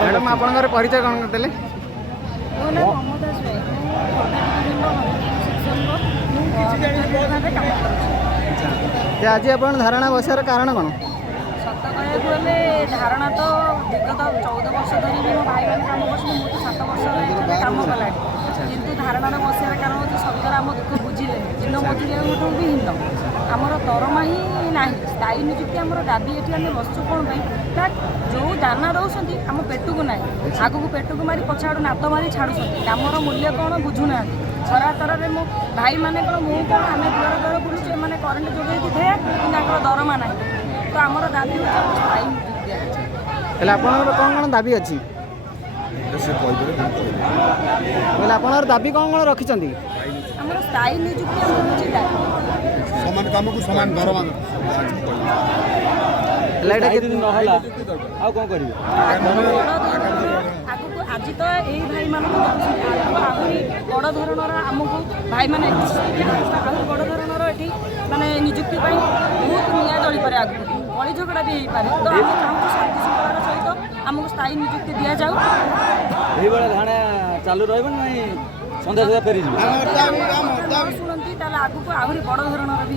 madam आपंकर परिचय कौन करते आज आप धारणा बसार कारण कौन सत कह धारणा तो विगत 14 वर्ष धरी मो भाई मैंने कम कर 7 वर्ष कम कला कितु धारणार बसार कारण हूँ सरकार आम दुख बुझे दिन मजुरिया भी हिंद आमर दरमा ही ना स्थायी निजुक्ति आम दाबी ये आम बसु कौन ना जो दाना दौरान आम पेट को ना आग को पेट को मारी पछ आड़ नात मारी छाड़ुं आमर मूल्य कौन बुझुना खरा तर मो भाई मैंने कौन मु कौन आम दुआर दुआर बुलूचे मैंने करेन्ट जोगे थे कि दरमा ना तो आमर दाबी स्थायी निजुक्ति आपंकर कौन कौन दाबी अच्छी आपंकर दाबी कौन कौन रखिंट आमर स्थायी निजुक्ति समान काम को समान दरमा आज तो यही भाई मान बड़ धरणर आमको भाई मैंने बड़ धरणर ये मानने निजुक्ति बहुत निया जली पारे आगे बड़ी झगड़ा भी हो पारे तो आम चाहूँ शांति शृंखलार सहित आमको स्थायी निजुक्ति दि जाऊ धारणा चालू रही सन्ध्या सुधा फेरी शुणती आगू आहरी बड़ धरणर भी